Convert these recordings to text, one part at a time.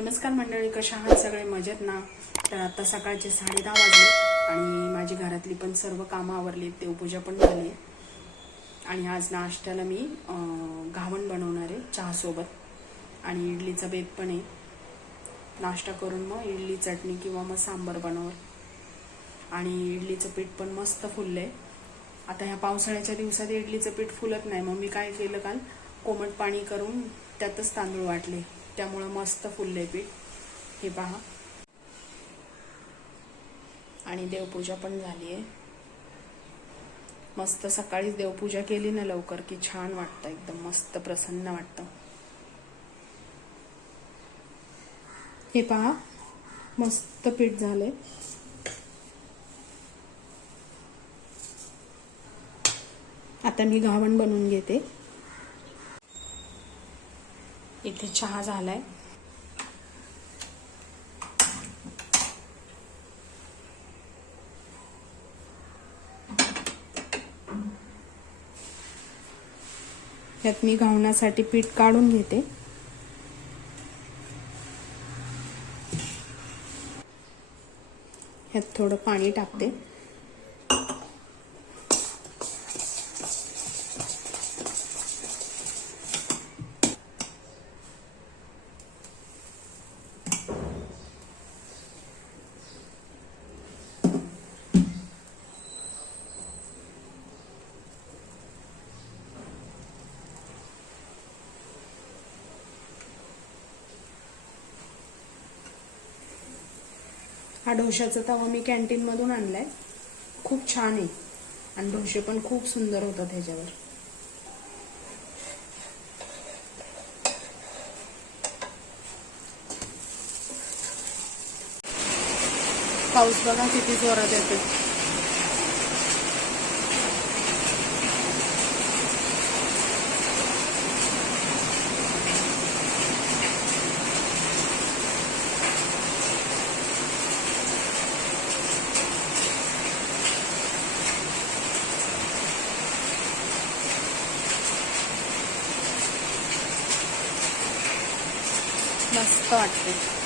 नमस्कार मंडळी कशा आहात? सगळे मजेत ना? तर आता सकाळचे साडे दहा वाजले आणि माझी घरातली पण सर्व कामं आवरली देवपूजा पण झाली आणि आज नाश्त्याला मी घावण बनवणार आहे चहासोबत. आणि इडलीचा बेत पण आहे. नाश्ता करून मग इडली चटणी किंवा मग सांबर बनवत आणि इडलीचं पीठ पण मस्त फुललं आहे आता ह्या पावसाळ्याच्या दिवसात इडलीचं पीठ फुलत नाही. मग मी काय केलं काल? कोमट पाणी करून त्यातच तांदूळ वाटले. त्यामुळं मस्त फुललंय पीठ. हे पहा. आणि देवपूजा पण झाली आहे मस्त सकाळीच देवपूजा केली ना लवकर की छान वाटतं एकदम मस्त प्रसन्न वाटतं. हे पहा. मस्त पीठ झालंय. आता मी घावण बनवून घेते. इथे चहा झालाय. यात मी घावण्यासाठी पीठ काढून घेते. ह्यात थोडं पाणी टाकते. हा ढोशाचा तवा मी कॅन्टीन मधून आणलाय. खूप छान आहे. आणि ढोसे पण खूप सुंदर होतात ह्याच्यावर. पाऊस बघा किती जोरात येते मस्त वाटते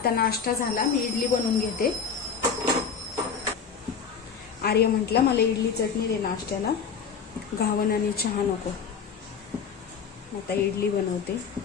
आता नाश्ता झाला. मी इडली बनवून घेते. आर्य म्हटलं मला इडली चटणी दे नाश्त्याला. घावन आणि चहा नको. आता इडली बनवते.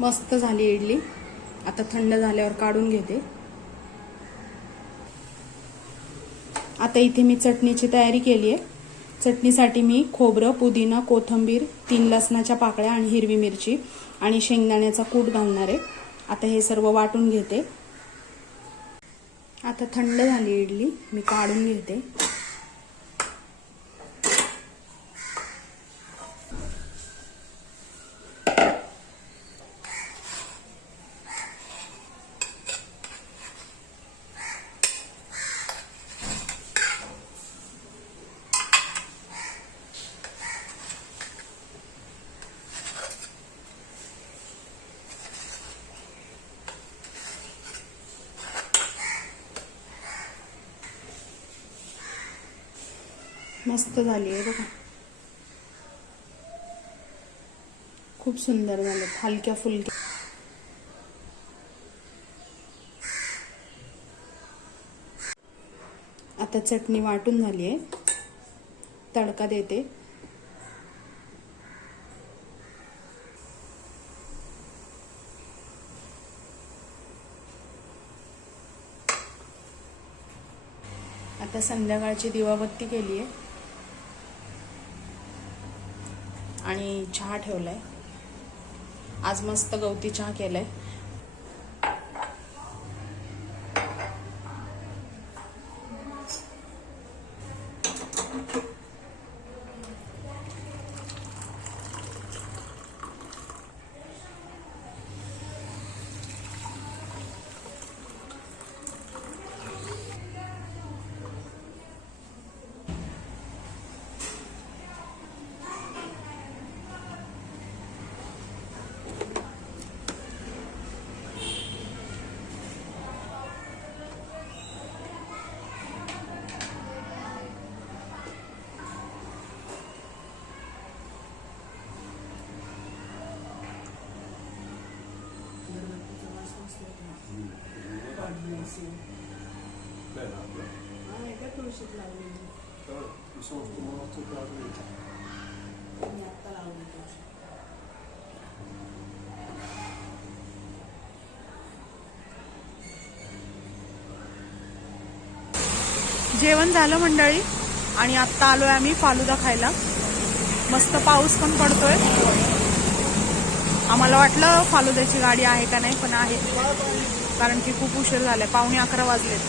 मस्त झाली इडली. आता थंड झाल्यावर काढून घेते. आता इथे मी चटणीची तयारी केली आहे. चटणीसाठी मी खोबरं पुदिना कोथंबीर तीन लसणाच्या पाकळ्या आणि हिरवी मिरची आणि शेंगदाण्याचा कूट घालणार आहे. आता हे सर्व वाटून घेते. आता थंड झाली इडली. मी काढून घेते. मस्त झाली आहे बघा. खूप सुंदर झाले हलक्या फुलक्या. आता चटणी वाटून झाली आहे. तडका देते. आता संध्याकाळची दिवाबत्ती केली आहे. आणि चहा ठेवला आहे आज मस्त गवती चहा केलाय तुळशीत लावलेली मी आत्ता लावली तुळशी. जेवण झालं मंडळी आणि आत्ता आलोय आम्ही फालुदा खायला. मस्त पाऊस पण पडतोय. आम्हाला वाटलं फालुद्याची गाडी आहे का नाही पण आहे. कारण की खूप उशीर झालाय. पावणे अकरा वाजलेत.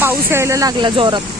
पाऊस यायला लागला जोरात.